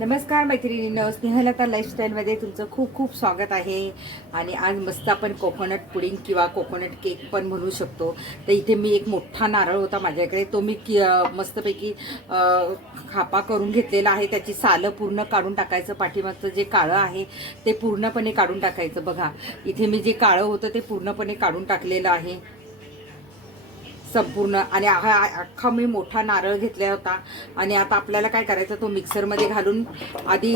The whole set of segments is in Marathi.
नमस्कार मैत्रिणींनो स्नेहलता लाईफस्टाईलमध्ये तुमचं खूप खूप स्वागत आहे. आणि आज मस्त आपण कोकोनट पुडिंग किंवा कोकोनट केक पण म्हणू शकतो. तर इथे मी एक मोठा नारळ होता माझ्याकडे. तो मी कि मस्तपैकी खापा करून घेतलेला आहे. त्याची सालं पूर्ण काढून टाकायचं. पाठीमागचं जे काळं आहे ते पूर्णपणे काढून टाकायचं. बघा इथे मी जे काळं होतं ते पूर्णपणे काढून टाकलेलं आहे. संपूर्ण आणि हा अख्खा मी मोठा नारळ घेतला होता. आणि आता आपल्याला काय करायचं तो मिक्सरमध्ये घालून आधी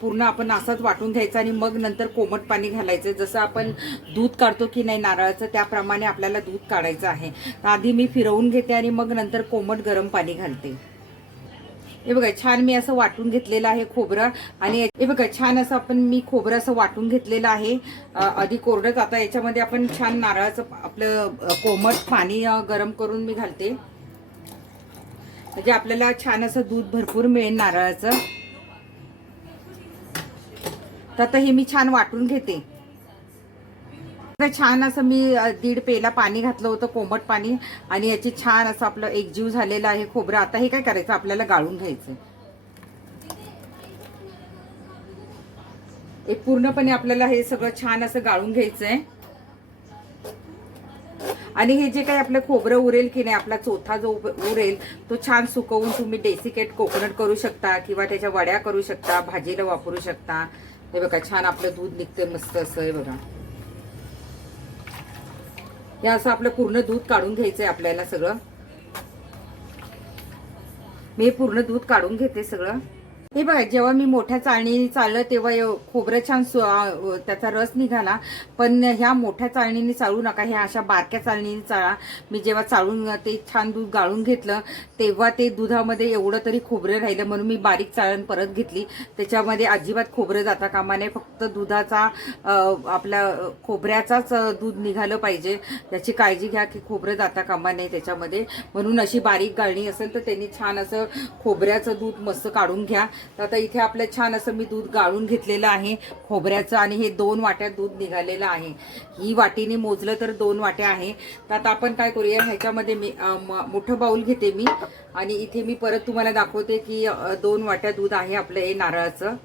पूर्ण आपण असाच वाटून घ्यायचा आणि मग नंतर कोमट पाणी घालायचं. जसं आपण दूध काढतो की नाही नारळाचं त्याप्रमाणे आपल्याला दूध काढायचं आहे. तर आधी मी फिरवून घेते आणि मग नंतर कोमट गरम पाणी घालते. हे बघा छान मी असं वाटून घेतलेलं आहे खोबरं. आणि हे बघा छान असं आपण मी खोबरं असं वाटून घेतलेलं आहे. आधी कोरडंच आता याच्यामध्ये आपण छान नारळाचं आपलं कोमट पाणी गरम करून मी घालते. म्हणजे आपल्याला छान असं दूध भरपूर मिळेल नारळाचं. तर आता हे मी छान वाटून घेते. छान असं मी दीड पेला पाणी घातलं होतं कोमट पाणी आणि याची छान असं आपलं एकजीव झालेलं आहे खोबरं. आता हे काय करायचं? आपल्याला गाळून घ्यायचं हे पूर्णपणे आपल्याला हे सगळं छान असं गाळून घ्यायचंय. आणि हे जे काही आपलं खोबरं उरेल की नाही आपला चोथा जो उरेल तो छान सुकवून तुम्ही डेसिकेट कोकोनट करू शकता किंवा त्याच्या वड्या करू शकता भाजीला वापरू शकता. हे बघा छान आपलं दूध निघते मस्त असं हे बघा. हे असं आपलं पूर्ण दूध काढून घ्यायचंय आपल्याला सगळं. मी पूर्ण दूध काढून घेते सगळं. हे बघा जेव्हा मी मोठ्या चाळणीने चाललं तेव्हा खोबरं छान सु- त्याचा रस निघाला. पण ह्या मोठ्या चाळणीने चाळू नका ह्या अशा बारक्या चाळणीने चाळा. मी जेव्हा चाळून ते छान दूध गाळून घेतलं तेव्हा ते दुधामध्ये एवढं तरी खोबरं राहिलं म्हणून मी बारीक चाळण परत घेतली. त्याच्यामध्ये अजिबात खोबरं जाता कामा नये फक्त दुधाचा आपला आपल्या खोबऱ्याचाच दूध निघालं पाहिजे. त्याची काळजी घ्या की खोबरं जाता कामा नये त्याच्यामध्ये. म्हणून अशी बारीक गाळणी असेल तर त्यांनी छान असं खोबऱ्याचं दूध मस्त काढून घ्या. तर आता इथे आपलं छान असं मी दूध गाळून घेतलेलं आहे खोबऱ्याचं आणि हे दोन वाट्या दूध निघालेलं आहे. ही वाटीने मोजलं तर दोन वाट्या आहे. तर आता आपण काय करूया ह्याच्यामध्ये मी मोठं बाऊल घेते मी. आणि इथे मी परत तुम्हाला दाखवते की दोन वाट्या दूध आहे आपलं हे नारळाचं.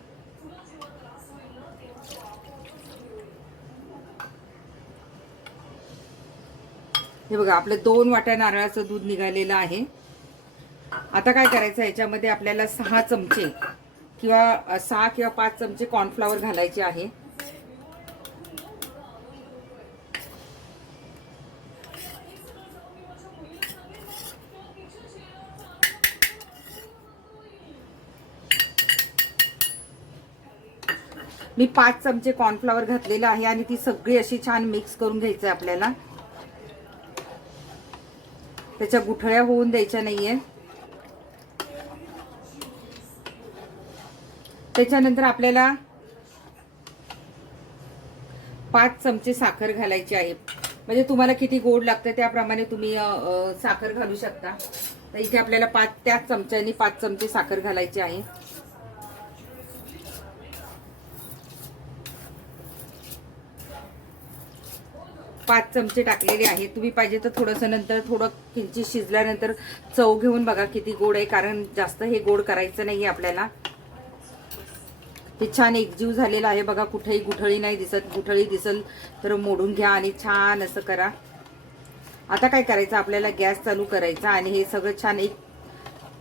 हे बघा आपलं दोन वाट्या नारळाचं दूध निघालेलं आहे. आता काय करायचं याच्यामध्ये आपल्याला सहा चमचे किंवा सहा किंवा पाच चमचे कॉर्नफ्लॉवर घालायचे आहे. मी पाच चमचे कॉर्नफ्लॉवर घातलेलं आहे आणि ती सगळी अशी छान मिक्स करून घ्यायचं आहे आपल्याला. त्याच्या गुठळ्या होऊन द्यायच्या नाहीये. त्याच्यानंतर आपल्याला पाच चमचे साखर घालायची आहे. म्हणजे तुम्हाला किती गोड लागतं त्याप्रमाणे तुम्ही साखर घालू शकता. तर इथे आपल्याला पाच त्याच चमच्यानी पाच चमचे साखर घालायची आहे. पाच चमचे टाकलेले आहेत. तुम्ही पाहिजे तर थोडंसं नंतर थोडं किंचित शिजल्यानंतर चव घेऊन बघा किती गोड आहे. कारण जास्त हे गोड करायचं नाही आपल्याला. हे छान एकजीव झालेलं आहे बघा कुठेही गुठळी नाही दिसत. गुठळी दिसल तर मोडून घ्या आणि छान असं करा. आता काय करायचं? आपल्याला गॅस चालू करायचा आणि हे सगळं छान एक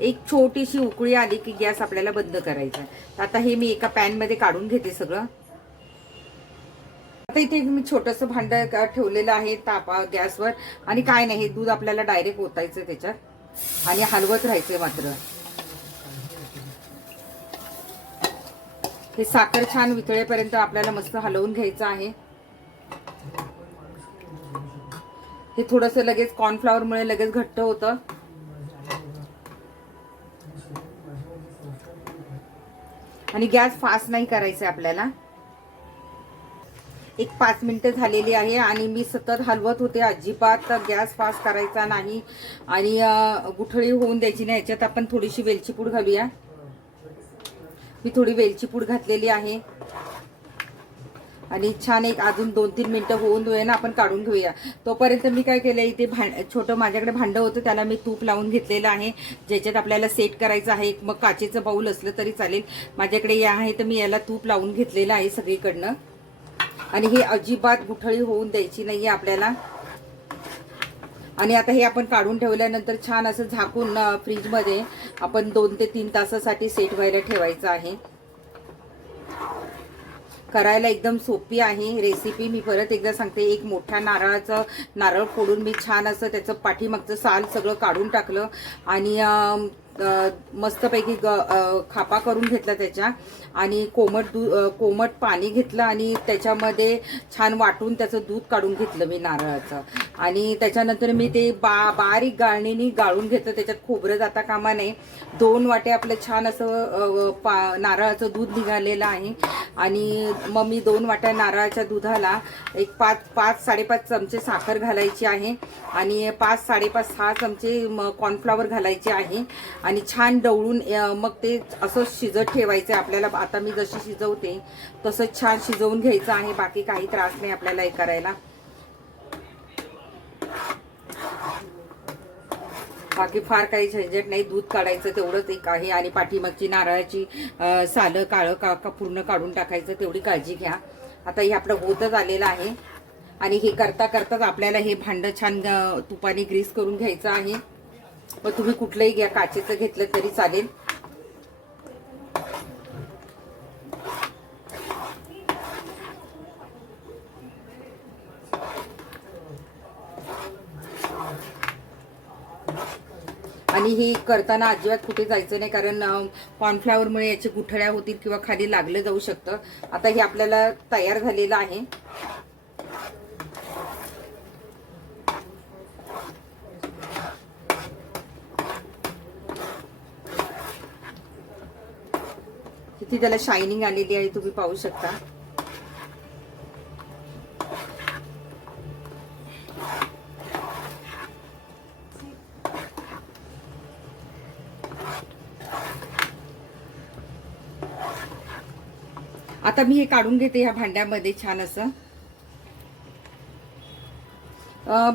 एक छोटीशी उकळी आली की गॅस आपल्याला बंद करायचा आता हे मी एका पॅनमध्ये काढून घेते सगळं. आता इथे मी छोटस भांड ठेवलेलं आहे तापा गॅसवर. आणि काय नाही हे दूध आपल्याला डायरेक्ट ओतायचं त्याच्यात. आणि हलवत राहायचंय मात्र. हे साखर छान वितळेपर्यंत आपल्याला मस्त हलवून घ्यायचं आहे. हे थोडस लगेच कॉर्नफ्लॉवरमुळे लगेच घट्ट होतं. आणि गॅस फास्ट नाही करायचं आपल्याला. एक पाच मिनिटं झालेली आहे आणि मी सतत हलवत होते. अजिबात गॅस फास्ट करायचा नाही. आणि गुठळी होऊन द्यायची नाही. याच्यात आपण थोडीशी वेलची पूड घालूया. मी थोडी वेलची पूड घातलेली आहे. आणि छान एक अजून दोन तीन मिनटं होऊन देऊया ना आपण काढून घेऊया. तोपर्यंत मी काय केलं इथे भांड छोटं माझ्याकडे भांडं होतं त्याला मी तूप लावून घेतलेलं आहे. ज्याच्यात आपल्याला सेट करायचं आहे मग काचेचं बाऊल असलं तरी चालेल. माझ्याकडे या आहे तर मी याला तूप लावून घेतलेलं आहे सगळीकडनं. आणि हे अजिबात गुठळी होऊन द्यायची नाही आपल्याला. आणि आता हे आपण काढून ठेवल्यानंतर छान असं झाकून फ्रीजमध्ये आपण दोन ते तीन तासासाठी सेट व्हायला ठेवायचं आहे. करायला एकदम सोपी आहे रेसिपी मी परत एकदा सांगते एक मोठ्या नारळाचं नारळ फोडून मी छान असं त्याचं पाठीमागचं साल सगळं काढून टाकलं. आणि मस्तपैकी ग खापा करून घेतला त्याच्या आणि कोमट दूध कोमट पाणी घेतलं आणि त्याच्यामध्ये छान वाटून त्याचं दूध काढून घेतलं मी नारळाचं. आणि त्याच्यानंतर मी ते बा बारीक गाळणीने गाळून घेतलं. त्याच्यात खोबरं जाता कामा नये. दोन वाटे आपलं छान असं पा नारळाचं दूध निघालेलं आहे. आणि मग मी दोन वाट्या नारळाच्या दुधाला एक पाच पाच साडेपाच चमचे साखर घालायची आहे. आणि पाच साडेपाच सहा चमचे म- कॉर्नफ्लॉवर घालायचे आहे. आणि छान डवळून मग ते असं शिजत ठेवायचं आहे आपल्याला. आता मी जशी शिजवते तसं छान शिजवून घ्यायचं आहे बाकी काही त्रास नाही आपल्याला हे करायला. बाकी फार काही झंझट नाही. दूध काढायचं तेवढंच एक आहे आणि पाठीमागची नारळाची सालं काळं का का पूर्ण काढून टाकायचं तेवढी काळजी घ्या. आता हे आपलं होतच आलेलं आहे. आणि हे करता करताच आपल्याला हे भांडं छान तुपाने ग्रीस करून घ्यायचं आहे. मग तुम्ही कुठलंही घ्या काचेचं घेतलं तरी चालेल. आणि ही करताना अजिबात कुठे जायचं नाही कारण कॉर्नफ्लॉवरमुळे याची गुठळ्या होतील किंवा खाली लागलं जाऊ शकतं. आता हे आपल्याला तयार झालेलं आहे. किती त्याला शायनिंग आलेली आहे तुम्ही पाहू शकता. आता मी हे काढून घेते ह्या भांड्यामध्ये छान असं.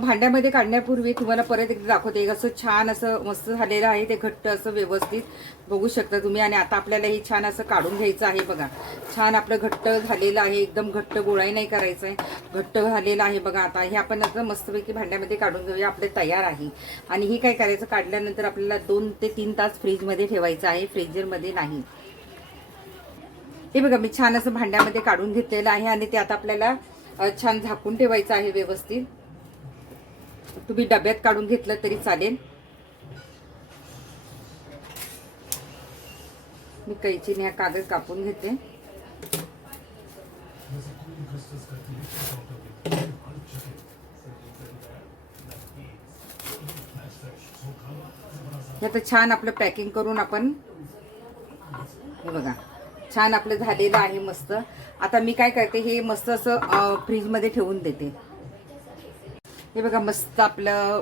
भांड्यामध्ये काढण्यापूर्वी तुम्हाला परत एकदा दाखवते. असं छान असं मस्त झालेलं आहे ते घट्ट असं व्यवस्थित. बघू शकता तुम्ही. आणि आता आपल्याला हे छान असं काढून घ्यायचं आहे बघा. छान आपलं घट्ट झालेलं आहे. एकदम घट्ट गोळाही नाही करायचं आहे घट्ट झालेलं आहे बघा आता. हे आपण आता मस्तपैकी भांड्यामध्ये काढून घेऊया. आपले तयार आहे. आणि हे काय करायचं? काढल्यानंतर आपल्याला दोन ते तीन तास फ्रीजमध्ये ठेवायचं आहे. फ्रीजरमध्ये नाही. हे बघा मी छान असं भांड्यामध्ये काढून घेतलेलं आहे. आणि ते आता आपल्याला छान झाकून ठेवायचं आहे व्यवस्थित. तुम्ही डब्यात काढून घेतलं तरी चालेल. मी कैचीने हा कागद कापून घेते. आता छान आपलं पॅकिंग करून आपण हे बघा छान आपलं झालेलं आहे मस्त. आता मी काय करते हे मस्त असं फ्रीजमध्ये ठेवून देते. हे बघा मस्त आपलं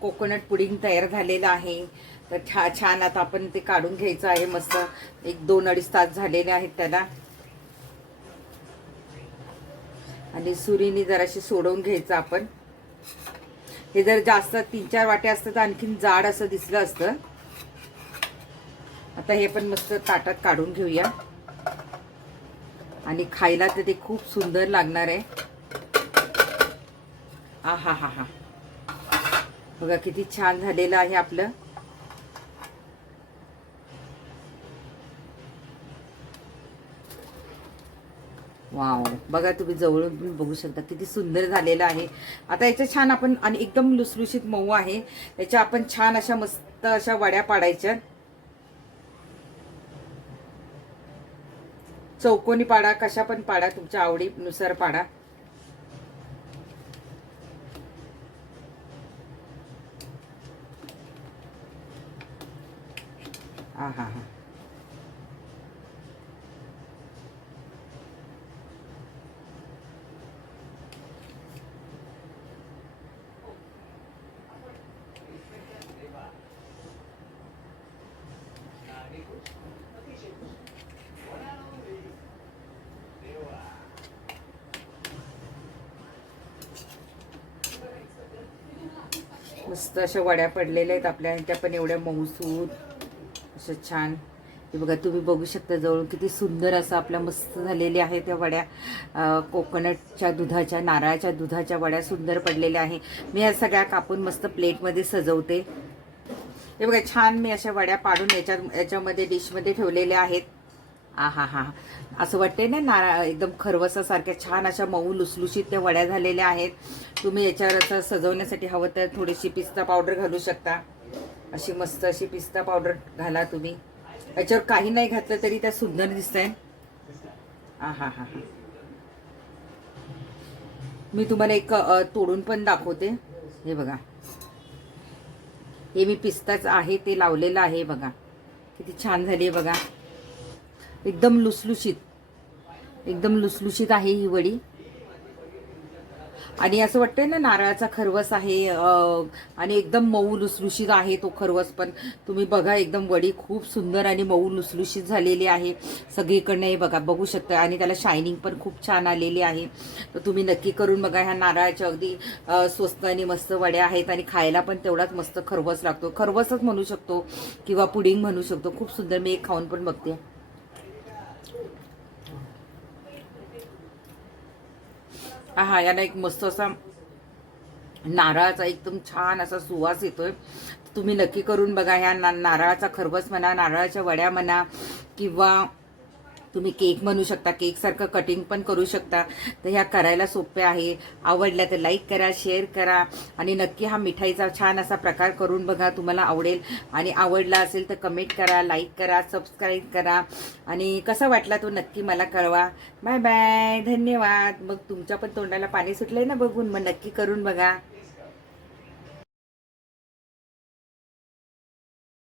कोकोनट पुडिंग तयार झालेलं आहे. तर छा छान आता आपण ते काढून घ्यायचं आहे मस्त. एक दोन अडीच तास झालेले आहेत त्याला. आणि सुरीने जराशी सोडवून घ्यायचं आपण. हे जर जास्त तीन चार वाटे असतं तर आणखीन जाड असं दिसलं असतं. आता हे पण मस्त ताटात काढून घेऊया. आणि खायला तर ते खूप सुंदर लागणार आहे. आ हा हा हा बघा किती छान झालेलं आहे आपलं. वाव. बघा तुम्ही जवळून पण बघू शकता किती सुंदर झालेलं आहे. आता याचं छान आपण आणि एकदम लुसलुशीत मऊ आहे. याच्या आपण छान अशा मस्त अशा वड्या पाडायच्या. चौकोनी पाडा कशा पण पाडा तुमच्या आवडीनुसार पाडा. हां हां हां. मस्त अशा वड्या पडलेल्या आहेत आपल्या. त्या पण एवढ्या मऊसूद असं छान. हे बघा तुम्ही बघू शकता जवळून किती सुंदर असं आपल्या मस्त झालेल्या आहे त्या वड्या. कोकोनटच्या दुधाच्या नारळाच्या दुधाच्या वड्या सुंदर पडलेल्या आहे. मी या सगळ्या कापून मस्त प्लेटमध्ये सजवते. हे बघा छान मी अशा वड्या पाडून याच्यात याच्यामध्ये डिशमध्ये ठेवलेल्या आहेत. आ हा हा. असं वाटते ना नारळ एकदम खरवसासारख्या छान अशा मऊ लुसलुशीत त्या वड्या झालेल्या आहेत. तुम्ही याच्यावर असं सजवण्यासाठी हवं तर थोडीशी पिस्ता पावडर घालू शकता. अशी मस्त अशी पिस्ता पावडर घाला तुम्ही. याच्यावर काही नाही घातलं तरी त्या सुंदर दिसत आहे हा हा. हा मी तुम्हाला एक तोडून पण दाखवते. हे बघा. हे मी पिस्ताच आहे ते लावलेलं आहे बघा. किती छान झाली आहे बघा. एकदम लुसलुशीत. एकदम लुसलुशीत आहे ही वडी. आणि असं वाटतंय ना नारळाचा खरवस आहे आणि एकदम मऊ लुसलुशीत आहे तो खरवस पण. तुम्ही बघा एकदम वडी खूप सुंदर आणि मऊ लुसलुशीत झालेली आहे. सगळीकडनं हे बघा बघू शकता. आणि त्याला शायनिंग पण खूप छान आलेली आहे. तर तुम्ही नक्की करून बघा ह्या नारळाच्या अगदी स्वस्त आणि मस्त वड्या आहेत आणि खायला पण तेवढाच मस्त खरवस लागतो. खरवसच म्हणू शकतो किंवा पुडिंग म्हणू शकतो. खूप सुंदर. मी एक खाऊन पण बघते. हा याला एक मस्त असा नारळाचा एकदम छान असा सुवास येतोय. तुम्ही नक्की करून बघा ह्या ना नारळाचा खरबस म्हणा नारळाच्या वड्या म्हणा किंवा तुम्ही केक म्हणू शकता केकसारखं कटिंग पण करू शकता. तर ह्या करायला सोपे आहे. आवडल्या तर लाईक करा शेअर करा. आणि नक्की हा मिठाईचा छान असा प्रकार करून बघा तुम्हाला आवडेल. आणि आवडला असेल तर कमेंट करा लाईक करा सबस्क्राईब करा. आणि कसा वाटला तो नक्की मला कळवा. बाय बाय धन्यवाद. मग तुमच्या पण तोंडाला पाणी सुटलंय ना बघून. मग नक्की करून बघा.